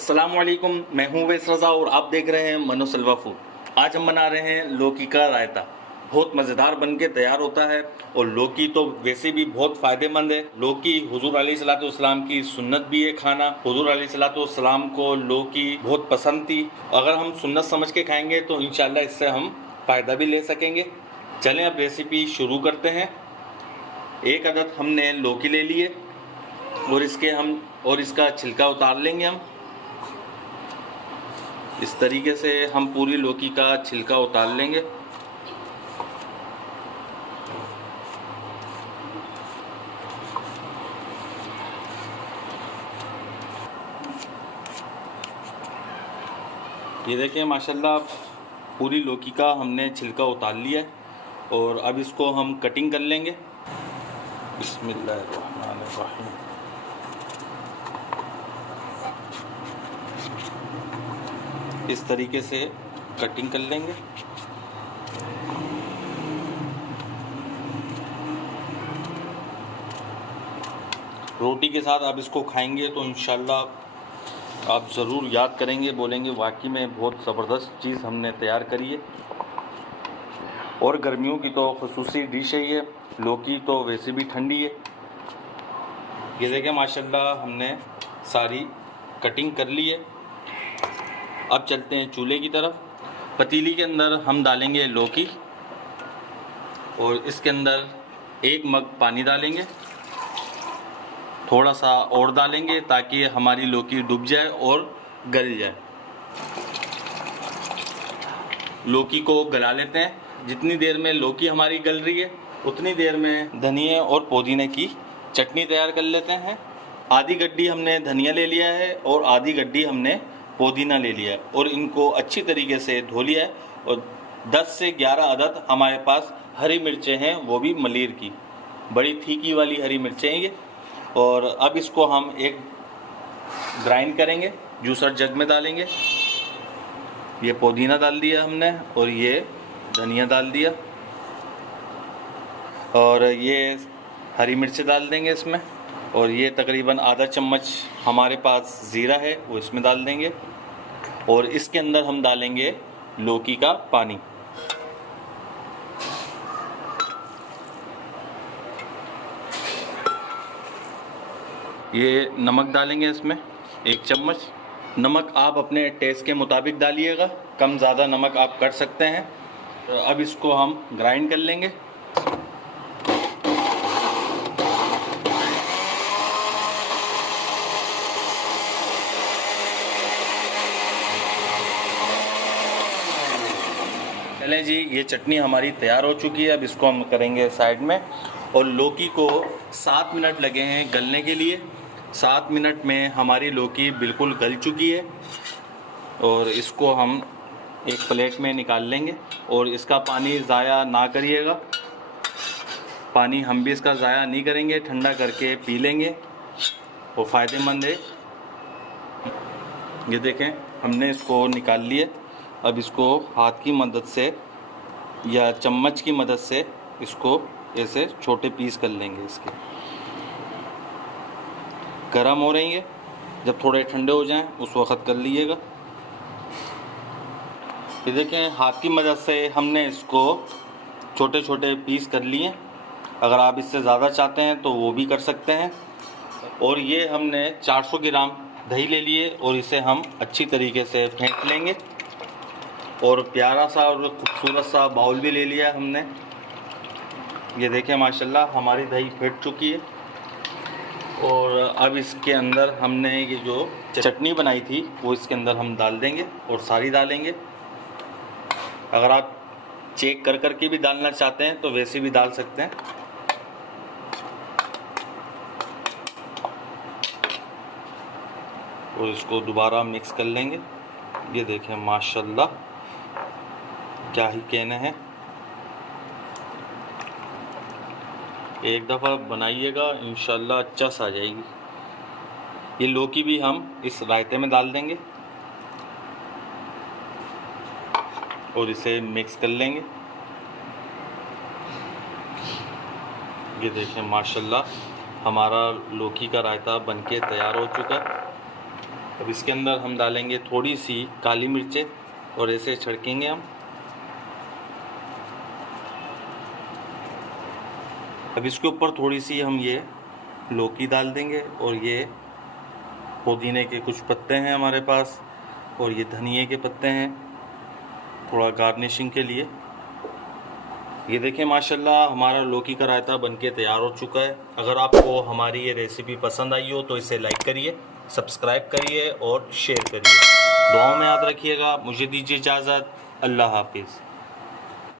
अस्सलामुअलैकुम, मैं हूं वैस रज़ा और आप देख रहे हैं मनो सलवा फूड। आज हम बना रहे हैं लौकी का रायता। बहुत मज़ेदार बन के तैयार होता है और लौकी तो वैसे भी बहुत फ़ायदेमंद है। लौकी हुज़ूर अलैहिस्सलाम की सुन्नत भी है खाना। हुज़ूर अलैहिस्सलाम को लौकी बहुत पसंद थी। अगर हम सुन्नत समझ के खाएंगे तो इंशाल्लाह इससे हम फ़ायदा भी ले सकेंगे। चलें अब रेसिपी शुरू करते हैं। एक अदद हमने लौकी ले लिए और इसका छिलका उतार लेंगे हम। इस तरीके से हम पूरी लौकी का छिलका उतार लेंगे। ये देखिए माशाल्लाह पूरी लौकी का हमने छिलका उतार लिया है और अब इसको हम कटिंग कर लेंगे। बिस्मिल्लाहिर्रहमानिर्रहीम। इस तरीके से कटिंग कर लेंगे। रोटी के साथ आप इसको खाएंगे तो इंशाल्लाह आप ज़रूर याद करेंगे, बोलेंगे वाकई में बहुत ज़बरदस्त चीज़ हमने तैयार करी है। और गर्मियों की तो ख़ुसूसी डिश है ये। लौकी तो वैसे भी ठंडी है। ये देखें माशाल्लाह हमने सारी कटिंग कर ली है। अब चलते हैं चूल्हे की तरफ। पतीली के अंदर हम डालेंगे लौकी और इसके अंदर 1 मग पानी डालेंगे। थोड़ा सा और डालेंगे ताकि हमारी लौकी डूब जाए और गल जाए। लौकी को गला लेते हैं। जितनी देर में लौकी हमारी गल रही है उतनी देर में धनिया और पुदीने की चटनी तैयार कर लेते हैं। आधी गड्डी हमने धनिया ले लिया है और आधी गड्डी हमने पुदीना ले लिया है और इनको अच्छी तरीके से धो लिया है। और 10 से 11 अदद हमारे पास हरी मिर्चें हैं, वो भी मलीर की, बड़ी तीखी वाली हरी मिर्चें हैं ये। और अब इसको हम एक ग्राइंड करेंगे, जूसर जग में डालेंगे। ये पुदीना डाल दिया हमने और ये धनिया डाल दिया और ये हरी मिर्चें डाल देंगे इसमें। और ये तकरीबन आधा चम्मच हमारे पास ज़ीरा है, वो इसमें डाल देंगे। और इसके अंदर हम डालेंगे लौकी का पानी। ये नमक डालेंगे इसमें 1 चम्मच। नमक आप अपने टेस्ट के मुताबिक डालिएगा, कम ज़्यादा नमक आप कर सकते हैं। तो अब इसको हम ग्राइंड कर लेंगे। चलें जी, ये चटनी हमारी तैयार हो चुकी है। अब इसको हम करेंगे साइड में। और लौकी को 7 मिनट लगे हैं गलने के लिए। 7 मिनट में हमारी लौकी बिल्कुल गल चुकी है और इसको हम एक प्लेट में निकाल लेंगे। और इसका पानी ज़ाया ना करिएगा, पानी हम भी इसका ज़ाया नहीं करेंगे, ठंडा करके पी लेंगे, वो फ़ायदेमंद है। ये देखें हमने इसको निकाल लिया। अब इसको हाथ की मदद से या चम्मच की मदद से इसको ऐसे छोटे पीस कर लेंगे। इसके गर्म हो रही है, जब थोड़े ठंडे हो जाएं उस वक़्त कर लीजिएगा। ये देखें हाथ की मदद से हमने इसको छोटे छोटे पीस कर लिए। अगर आप इससे ज़्यादा चाहते हैं तो वो भी कर सकते हैं। और ये हमने 400 ग्राम दही ले लिए और इसे हम अच्छी तरीके से फेंट लेंगे। और प्यारा सा और खूबसूरत सा बाउल भी ले लिया हमने। ये देखें माशाल्लाह हमारी दही फेंट चुकी है। और अब इसके अंदर हमने ये जो चटनी बनाई थी वो इसके अंदर हम डाल देंगे और सारी डालेंगे। अगर आप चेक कर कर के भी डालना चाहते हैं तो वैसे भी डाल सकते हैं। और इसको दोबारा मिक्स कर लेंगे। ये देखें माशाल्लाह क्या ही कहना है। एक दफ़ा बनाइएगा इंशाल्लाह अच्छा सा आ जाएगी। ये लौकी भी हम इस रायते में डाल देंगे और इसे मिक्स कर लेंगे। ये देखें माशाल्लाह हमारा लौकी का रायता बनके तैयार हो चुका है। अब इसके अंदर हम डालेंगे थोड़ी सी काली मिर्चें और ऐसे छिड़केंगे हम। अब इसके ऊपर थोड़ी सी हम ये लौकी डाल देंगे और ये पुदीने के कुछ पत्ते हैं हमारे पास और ये धनिए के पत्ते हैं थोड़ा गार्निशिंग के लिए। ये देखें माशाल्लाह हमारा लौकी का रायता बनके तैयार हो चुका है। अगर आपको हमारी ये रेसिपी पसंद आई हो तो इसे लाइक करिए, सब्सक्राइब करिए और शेयर करिए। दुआओं में याद रखिएगा। मुझे दीजिए इजाज़त। अल्लाह हाफिज़।